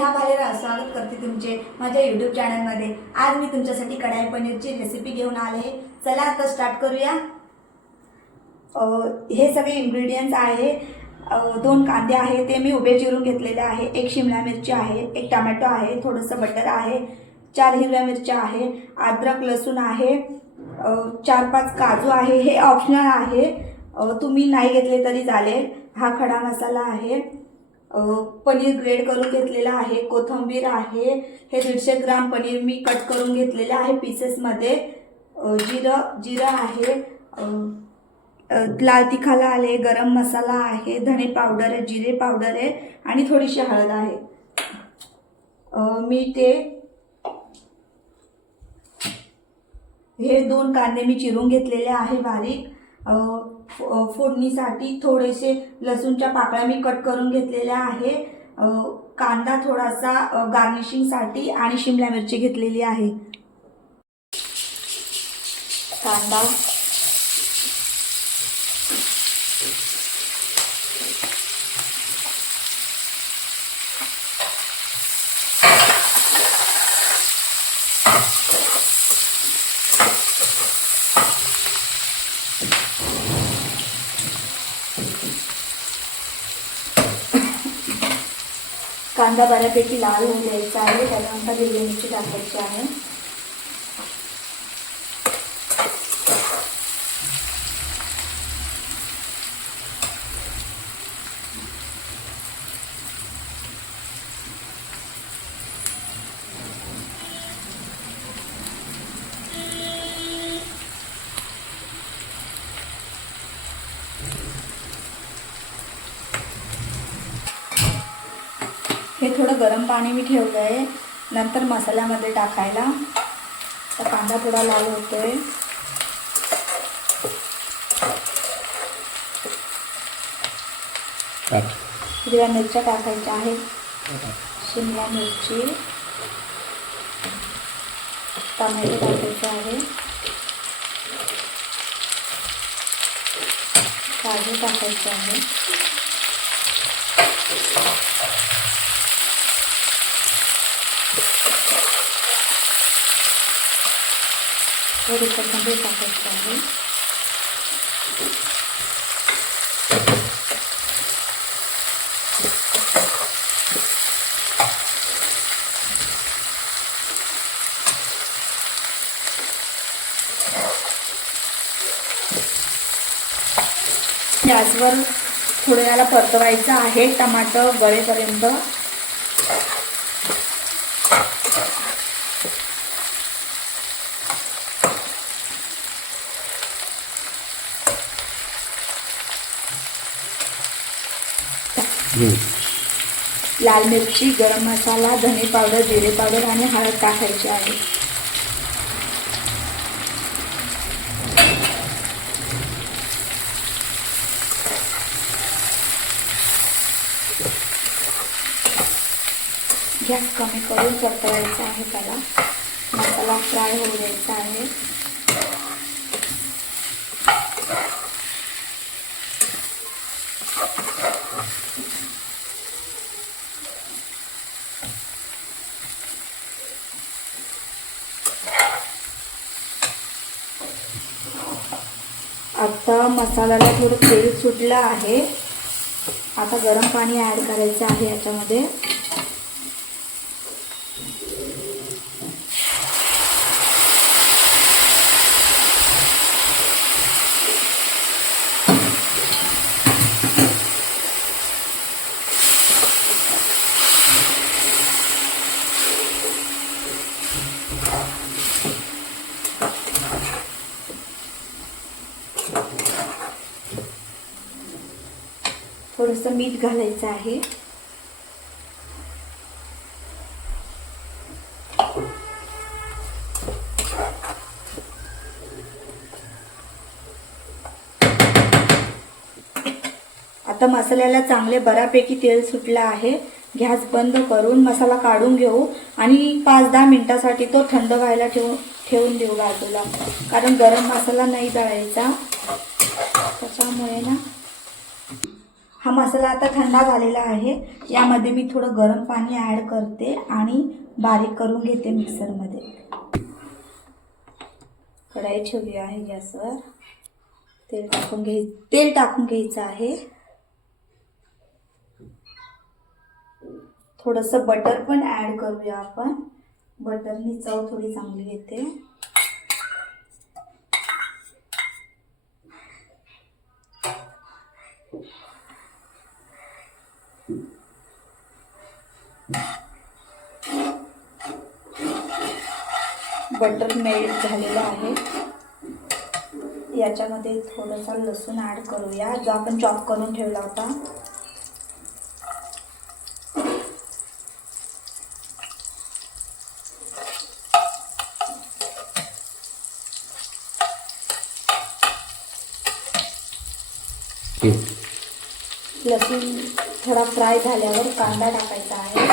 नेहा भालेराव स्वागत करते तुमचे माझ्या यूट्यूब चॅनलमध्ये। आज मी तुमच्यासाठी कढाई पनीरची रेसिपी घेऊन आले। चला आता स्टार्ट करूया। हे सगळे इंग्रेडिएंट्स आहे। 2 कांदे आहे ते मी उभे चिरून घेतलेले आहे, 1 शिमला मिरची आहे, 1 टोमॅटो आहे, थोडंसं बटर आहे, 4 हिरव्या मिरच्या आहे, अद्रक लसूण आहे, 4-5 काजू आहे। हे ऑप्शनल आहे, तुम्ही नाही घेतले तरी चालेल। हा खडा मसाला आहे, पनीर ग्रेड करून घेतलेला आहे, कोथिंबीर आहे, हे 150 ग्राम पनीर मी कट करून घेतलेले आहे पीसेसमध्ये, जिरं आहे, लाल तिखट आले, गरम मसाला आहे, धणे पावडर आहे, जिरे पावडर आहे आणि थोडीशी हळद आहे। मीठ आहे। हे 2 कांदे मी चिरून घेतलेले आहे बारीक। फोडणीसाठी थोडेसे लसूणच्या पाकळ्या मी कट करून घेतलेल्या आहे। कांदा थोडासा गार्निशिंगसाठी आणि शिमला मिरची घेतलेली आहे। कांदा, कांदा बऱ्यापैकी लाल होऊन द्यायचा आहे। त्यानंतर हिरवी मिरची टाकायची आहे। हे थोडं गरम पाणी मी ठेवलं आहे नंतर मसाल्यामध्ये टाकायला। तर कांदा थोडा लाल होतोय। हिरव्या मिरच्या टाकायच्या आहेत, शिमला मिरची, टोमॅटो टाकायचे आहे, काजू टाकायचे आहे, थोडी कोथिंबीर टाकायची आहे। गॅसवर थोडं याला परतवायचं आहे टमाटर गळेपर्यंत। लाल मिरची, गरम मसाला, धने पावडर, जिरे पावडर आणि हळद टाकायची आहे। गॅस कमी करून परतवायचा आहे, त्याला मसाला फ्राय होऊ द्यायचा आहे। आता मसाल्याला थोडं तेल सुटलं आहे। आता गरम पाणी ॲड करायचं आहे याच्यामध्ये। थोडंसं मीठ घालायचं आहे। आता मसाल्याला चांगले बऱ्यापैकी तेल सुटलं आहे। गॅस बंद करून मसाला काढून घेऊ आणि 5-10 मिनिटांसाठी तो थंड व्हायला ठेवून देऊ बाजूला, कारण गरम मसाला नाही दळायचा त्याच्यामुळे ना। हा मसाला आता थंडा झालेला आहे. यामध्ये मी थोडं गरम पाणी ॲड करते आणि बारीक करून घेते मिक्सरमध्ये. कढई ठेवली आहे गॅसवर. तेल टाकून घ्यायचं आहे. थोडंसं बटर पण ॲड करूया आपण. बटरनी चव थोडी चांगली येते. बटर मेल्ट झालेलं आहे. याच्यामध्ये थोडासा लसूण ॲड करूया, जो आपण चॉप करून ठेवला होता. लसूण थोडा फ्राय झाल्यावर कांदा टाकायचा आहे.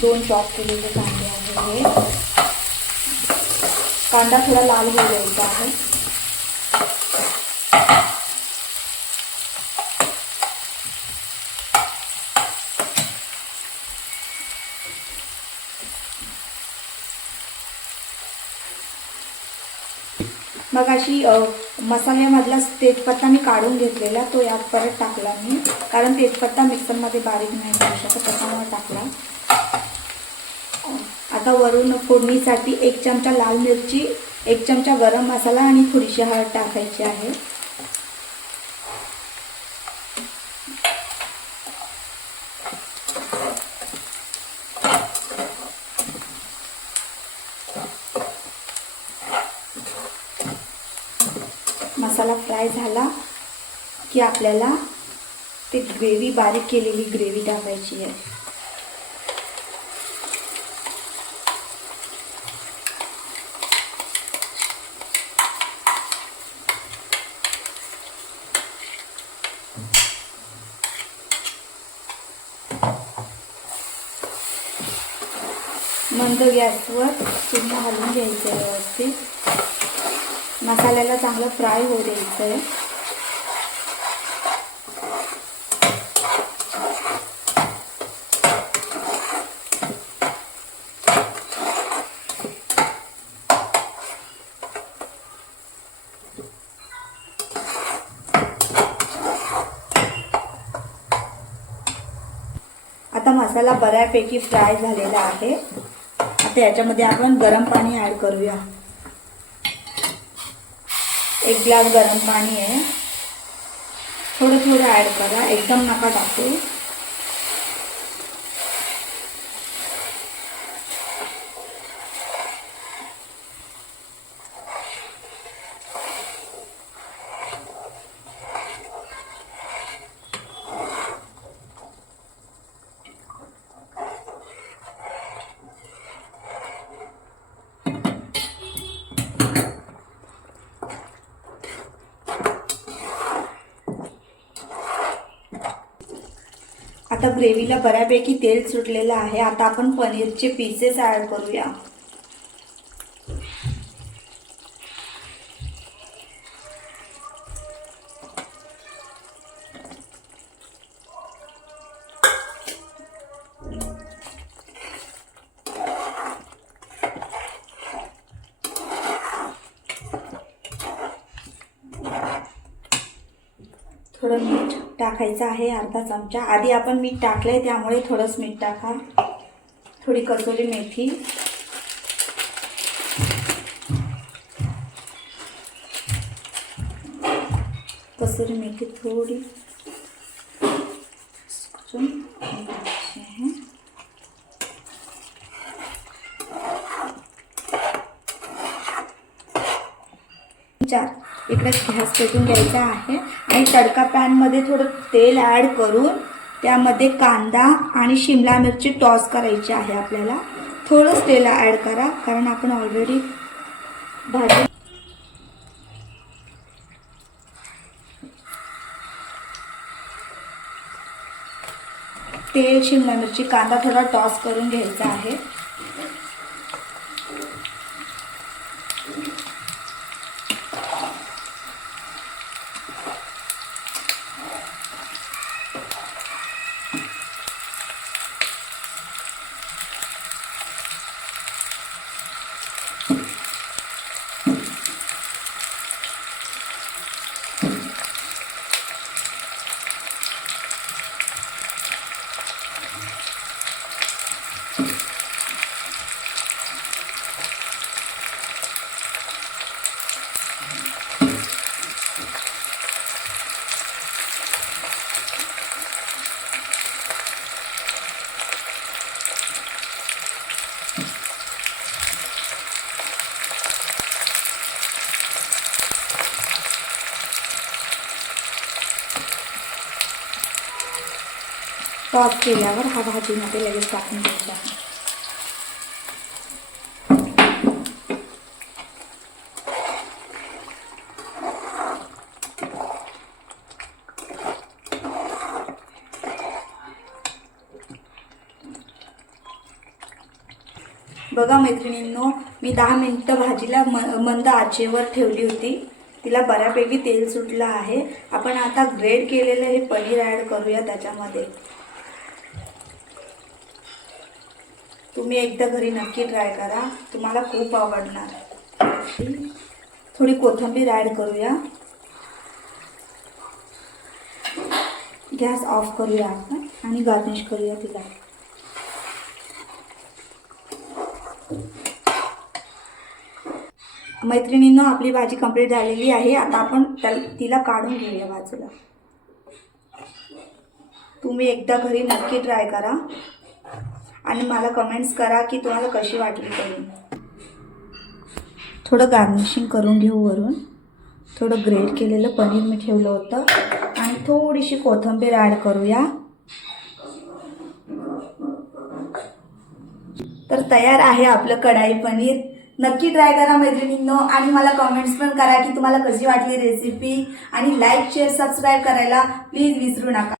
दोन चॉप केलेले कांदे आहे. हे कांदा थोडा लाल होऊ द्यायचा आहे. मग अशी मसाल्यामधला तेजपत्ता मी काढून घेतलेला, तो यात परत टाकला मी, कारण तेजपत्ता मिक्सरमध्ये बारीक नाही करू शकत, त्याच्यामुळे टाकला. आता वरून फोडणीसाठी 1 चमचा लाल मिरची, 1 चमचा गरम मसाला आणि थोडीशी हळद टाकायची आहे. मसाला फ्राय झाला की आपल्याला ते ग्रेव्ही, बारीक केलेली ग्रेव्ही टाकायची आहे. मंद गॅसवर पूर्ण हलवून घ्यायचं आहे व्यवस्थित. मसाल्याला चांगलं फ्राय होऊ द्यायचं आहे. आता मसाला बऱ्यापैकी फ्राय झालेला आहे. आता याच्यामध्ये आपण गरम पाणी ॲड करूया. 1 ग्लास गरम पाणी आहे. थोडं थोडं ॲड करा, एकदम नका टाकू. आता ग्रेव्हीला बऱ्यापैकी तेल सुटलेलं आहे. आता आपण पनीरचे पीसेस ॲड करूया. थोडं मीठ टाकायचं आहे, अर्धा चमचा. आधी आपण मीठ टाकलंय त्यामुळे थोडंच मीठ टाका. थोडी कसुरी मेथी, थोडी इकडे गॅस पेटून घ्यायचा आहे आणि तडका पॅनमध्ये थोडं तेल ॲड करून त्यामध्ये कांदा आणि शिमला मिरची टॉस करायची आहे. आपल्याला थोडंच तेल ॲड करा, कारण आपण ऑलरेडी भाजी तेल, शिमला मिरची, कांदा थोडा टॉस करून घ्यायचा आहे. टॉस केल्यावर हा भाजीमध्ये लगेच टाकून द्यायचा आहे. बघा मैत्रिणींनो, मी 10 मिनिटं भाजीला मंद आचेवर ठेवली होती. तिला बऱ्यापैकी तेल सुटलं आहे. आपण आता ग्रेट केलेलं हे पनीर ॲड करूया त्याच्यामध्ये. तुम्ही एकदा घरी नक्की ट्राय करा, तुम्हाला खूप आवडणार. थोडी कोथिंबीर ॲड करूया. गॅस ऑफ करूया आपण आणि गार्निश करूया तिला. मैत्रिणींनो, आपली भाजी कंप्लीट झालेली आहे. आता आपण तिला काढून घेऊया बाजूला. तुम्ही एकदा घरी नक्की ट्राय करा आणि मला कमेंट्स करा की तुम्हाला कशी वाटली करून. थोडं गार्निशिंग करून घेऊ वरून. थोडं ग्रेट केलेलं पनीर मी ठेवलं होतं आणि थोडीशी कोथिंबीर ॲड करूया. तर तयार आहे आपलं कढाई पनीर. नक्की ट्राय करा मैत्रिणींनो आणि मला कमेंट्स पण करा की तुम्हाला कशी वाटली रेसिपी. आणि लाईक शेअर सबस्क्राईब करायला प्लीज विसरू नका.